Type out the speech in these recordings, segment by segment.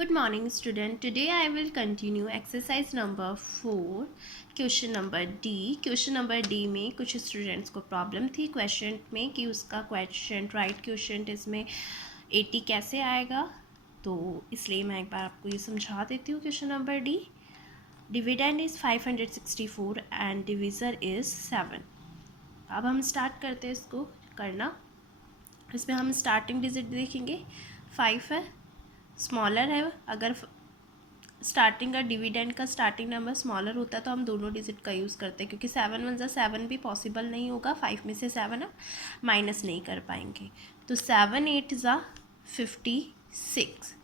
Good morning student. Today I will continue exercise number 4 question number D. Question number D में कुछ students को problem थी question में कि उसका क्वेश्चन राइट क्वेश्चन इसमें 80 कैसे आएगा. तो इसलिए मैं एक बार आपको ये समझा देती हूँ. Question number D, dividend is 564 and divisor is 7. अब हम स्टार्ट करते हैं इसको करना. इसमें हम स्टार्टिंग डिजिट देखेंगे 5 है, स्मॉलर है. अगर स्टार्टिंग का डिविडेंड का स्टार्टिंग नंबर स्मॉलर होता है तो हम दोनों डिजिट का यूज़ करते हैं, क्योंकि 7 1 7 भी पॉसिबल नहीं होगा. 5 में से 7 आप माइनस नहीं कर पाएंगे. तो 7 8 56.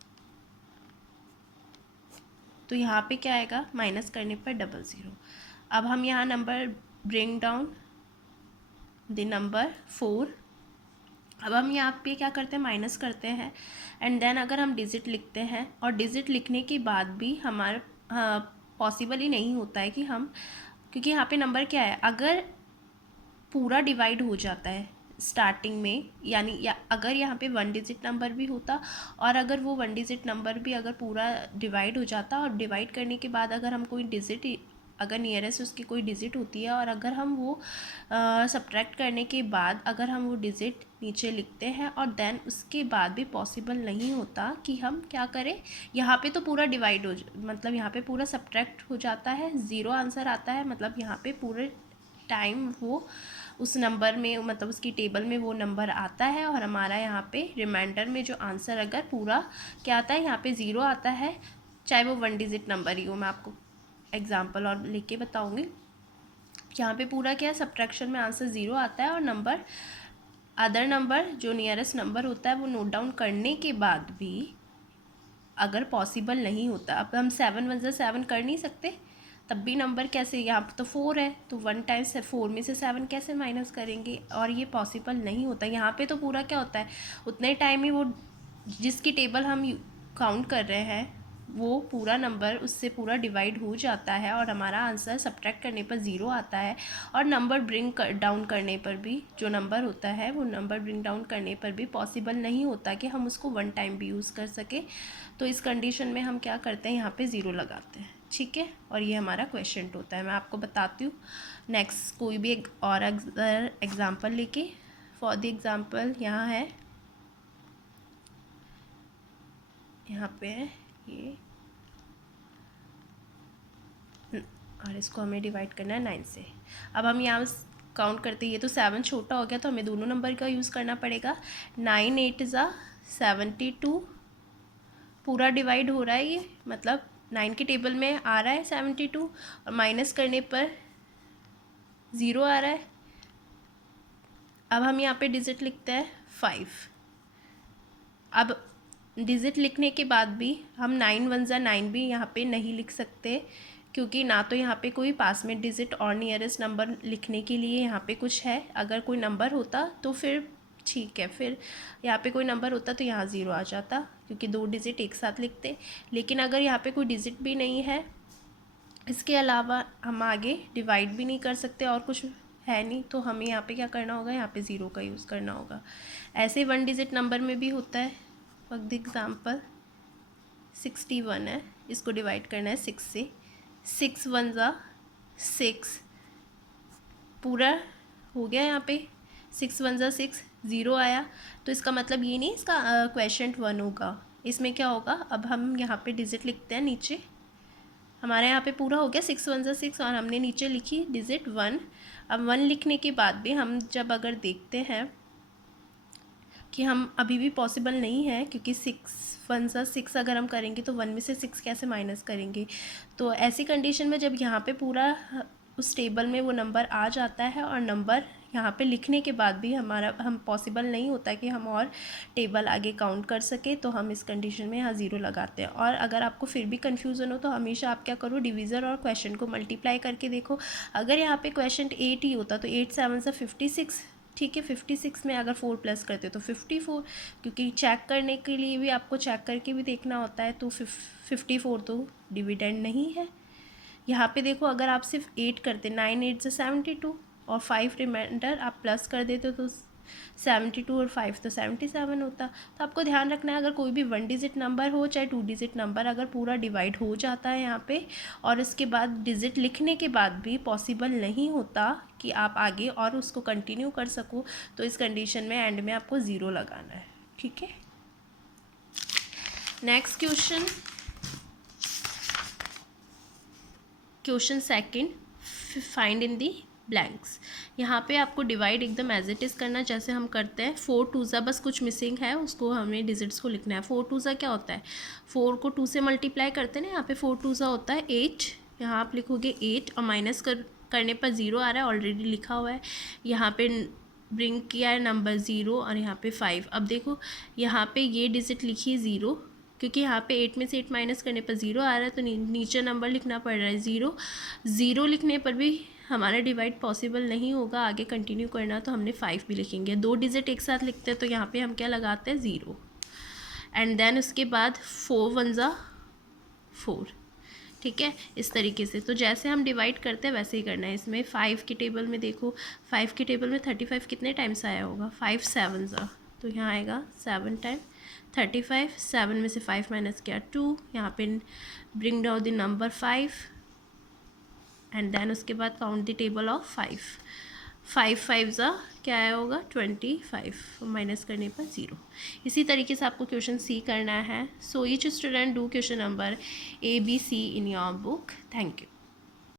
तो यहाँ पे क्या आएगा, माइनस करने पर 00. अब हम यहाँ number bring down the number 4. अब हम यहाँ पे क्या करते हैं, माइनस करते हैं एंड देन अगर हम डिजिट लिखते हैं और डिजिट लिखने के बाद भी हमारा पॉसिबल ही नहीं होता है कि हम, क्योंकि यहाँ पे नंबर क्या है, अगर पूरा डिवाइड हो जाता है स्टार्टिंग में, यानी अगर यहाँ पे 1 डिजिट नंबर भी होता और अगर वो 1 डिजिट नंबर भी अगर पूरा डिवाइड हो जाता और डिवाइड करने के बाद अगर हम कोई डिजिट, अगर नियरेस्ट उसकी कोई डिजिट होती है और अगर हम वो सब्ट्रैक्ट करने के बाद अगर हम वो डिजिट नीचे लिखते हैं और देन उसके बाद भी पॉसिबल नहीं होता कि हम क्या करें, यहाँ पे तो पूरा डिवाइड हो मतलब यहाँ पे पूरा सब्ट्रैक्ट हो जाता है, 0 आंसर आता है. मतलब यहाँ पे पूरे टाइम वो उस नंबर में, मतलब उसकी टेबल में वो नंबर आता है और हमारा यहाँ पे रिमाइंडर में जो आंसर अगर पूरा क्या आता है, यहाँ पे 0 आता है, चाहे वो 1 डिजिट नंबर ही हो. मैं आपको एग्जाम्पल और लिख के बताऊँगी. यहाँ पे पूरा क्या है, सब्ट्रैक्शन में आंसर 0 आता है और नंबर, अदर नंबर जो नियरेस्ट नंबर होता है वो नोट डाउन करने के बाद भी अगर पॉसिबल नहीं होता. अब हम 7 1 7 कर नहीं सकते, तब भी नंबर कैसे, यहाँ पर तो 4 है तो 1 टाइम्स 4 में से 7 कैसे माइनस करेंगे, और ये पॉसिबल नहीं होता. यहाँ पे तो पूरा क्या होता है, उतने टाइम ही वो जिसकी टेबल हम काउंट कर रहे हैं वो पूरा नंबर उससे पूरा डिवाइड हो जाता है और हमारा आंसर सब्ट्रैक्ट करने पर 0 आता है. और नंबर ब्रिंग डाउन करने पर भी जो नंबर होता है वो नंबर ब्रिंग डाउन करने पर भी पॉसिबल नहीं होता कि हम उसको 1 टाइम भी यूज़ कर सके. तो इस कंडीशन में हम क्या करते हैं, यहाँ पे 0 लगाते हैं. ठीक है, और ये हमारा क्वेश्चन होता है. मैं आपको बताती हूँ नेक्स्ट कोई भी एक और एग्जाम्पल लेके. फॉर द एग्ज़ाम्पल यहाँ है, यहाँ पे है ये, और इसको हमें डिवाइड करना है 9 से. अब हम यहाँ काउंट करते हैं, ये तो 7 छोटा हो गया तो हमें दोनों नंबर का यूज़ करना पड़ेगा. 9 8 72, पूरा डिवाइड हो रहा है ये, मतलब 9 की टेबल में आ रहा है 72 और माइनस करने पर 0 आ रहा है. अब हम यहाँ पे डिजिट लिखते हैं 5. अब डिजिट लिखने के बाद भी हम 9 1 9 भी यहाँ पे नहीं लिख सकते, क्योंकि ना तो यहाँ पे कोई पास में डिजिट और नियरेस्ट नंबर लिखने के लिए यहाँ पे कुछ है. अगर कोई नंबर होता तो फिर ठीक है, फिर यहाँ पे कोई नंबर होता तो यहाँ 0 आ जाता, क्योंकि 2 डिजिट एक साथ लिखते. लेकिन अगर यहाँ पे कोई डिजिट भी नहीं है, इसके अलावा हम आगे डिवाइड भी नहीं कर सकते और कुछ है नहीं, तो हमें यहाँ पे क्या करना होगा, यहाँ पे 0 का यूज़ करना होगा. ऐसे 1 डिजिट नंबर में भी होता है. फॉर द एग्ज़ाम्पल 61 है, इसको डिवाइड करना है 6 से. 6 1 6, पूरा हो गया. यहाँ पे 6 1 6, 0 आया. तो इसका मतलब ये नहीं इसका क्वेश्चन 1 होगा. इसमें क्या होगा, अब हम यहाँ पे डिजिट लिखते हैं नीचे. हमारे यहाँ पे पूरा हो गया 6 1 6 और हमने नीचे लिखी डिजिट 1. अब 1 लिखने के बाद भी हम जब अगर देखते हैं कि हम अभी भी पॉसिबल नहीं है, क्योंकि 6 1 6 अगर हम करेंगे तो 1 में से 6 कैसे माइनस करेंगे. तो ऐसी कंडीशन में जब यहाँ पे पूरा उस टेबल में वो नंबर आ जाता है और नंबर यहाँ पे लिखने के बाद भी हम पॉसिबल नहीं होता कि हम और टेबल आगे काउंट कर सके, तो हम इस कंडीशन में यहाँ 0 लगाते हैं. और अगर आपको फिर भी कन्फ्यूज़न हो तो हमेशा आप क्या करो, डिवीज़र और क्वेश्चन को मल्टीप्लाई करके देखो. अगर यहाँ पे क्वेश्चन 8 ही होता तो 8 7 56, ठीक है. 56 में अगर 4 प्लस करते तो 54, क्योंकि चेक करने के लिए भी आपको चेक करके भी देखना होता है. तो 54 तो डिविडेंड नहीं है. यहाँ पे देखो, अगर आप सिर्फ 8 करते, 9 8 72 और 5 रिमाइंडर आप प्लस कर देते तो 72 और 5 तो 77 होता। तो आपको ध्यान रखना है, अगर कोई भी 1 डिजिट नंबर हो चाहे 2 डिजिट नंबर, अगर पूरा डिवाइड हो जाता है यहाँ पे और उसके बाद डिजिट लिखने के बाद भी पॉसिबल नहीं होता कि आप आगे और उसको कंटिन्यू कर सको, तो इस कंडीशन में एंड में आपको 0 लगाना है। ठीक है, next question second, find in the blanks. यहाँ पे आपको डिवाइड एकदम एज इट इज़ करना जैसे हम करते हैं। 4 2 बस कुछ मिसिंग है, उसको हमें डिजिट्स को लिखना है। 4 2 क्या होता है, 4 को 2 से मल्टीप्लाई करते हैं ना, यहाँ पे 4 2 होता है 8। यहाँ आप लिखोगे 8 और माइनस करने पर 0 आ रहा है, ऑलरेडी लिखा हुआ है। यहाँ पे ब्रिंग किया है नंबर 0 और यहाँ पे 5। अब देखो यहाँ पे ये डिजिट लिखी 0, क्योंकि यहाँ पे 8 में से 8 माइनस करने पर 0 आ रहा है, तो नीचे नंबर लिखना पड़ रहा है 0। 0 लिखने पर भी हमारा डिवाइड पॉसिबल नहीं होगा, आगे कंटिन्यू करना, तो हमने 5 भी लिखेंगे। 2 डिजिट एक साथ लिखते हैं तो यहाँ पे हम क्या लगाते हैं 0, एंड देन उसके बाद 4 1 ज़ा 4। ठीक है, इस तरीके से। तो जैसे हम डिवाइड करते हैं वैसे ही करना है इसमें। 5 की टेबल में देखो, 5 की टेबल में 35 कितने टाइम्स आया होगा, 5 7 ज़ा, तो यहाँ आएगा 7 टाइम 35। 7 में से 5 माइनस किया 2, यहाँ पे bring down the number 5 and then उसके बाद काउंट द टेबल ऑफ 5। 5 5 ज़ा क्या आया होगा 25, माइनस करने पर 0। इसी तरीके से आपको क्वेश्चन सी करना है। So each student do question number A B C in your book. Thank you.